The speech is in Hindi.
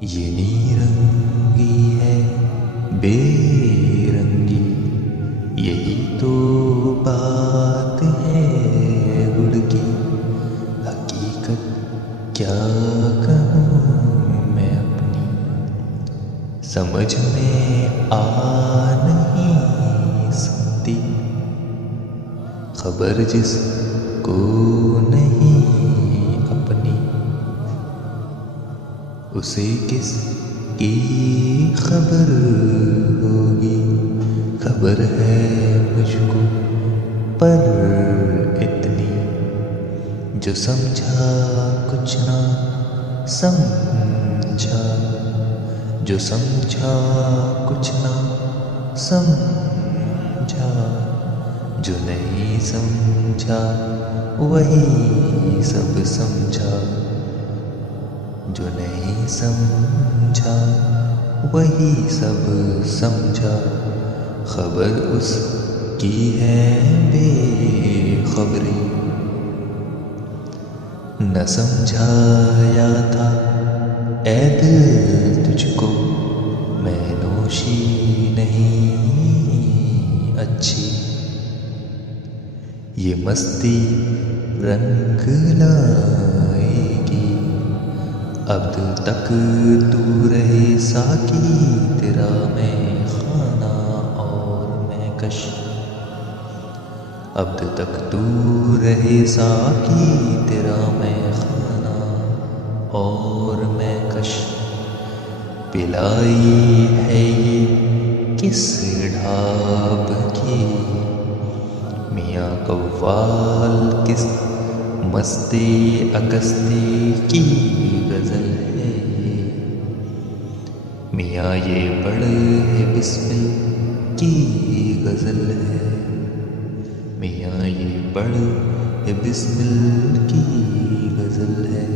ये नीरंगी है बेरंगी, यही तो बात है गुड़ की। हकीकत क्या कहूँ मैं अपनी, समझ में आ नहीं सकती। खबर जिसको नहीं अपनी, उसे किस की खबर होगी। खबर है मुझको पर इतनी, जो समझा कुछ ना समझा, जो समझा कुछ ना समझा, जो नहीं समझा वही सब समझा, जो नहीं समझा वही सब समझा। खबर उसकी है बेखबरी, न समझाया था ऐ दिल तुझको, मैं नोशी नहीं अच्छी। ये मस्ती रंग लाएगी, अब तक तू रहे साकी, तेरा मैं खाना और मैं कश। अब तक तू रहे साकी, तेरा मैं खाना और मैं कश। पिलाई है ये किस ढाब की, मियाँ कव्वाल किस मस्ती अकस्ती की गज़ल है ये। मियाँ ये बड़े बिस्मिल की गज़ल है, मियाँ ये बड़े बिस्मिल की गज़ल है।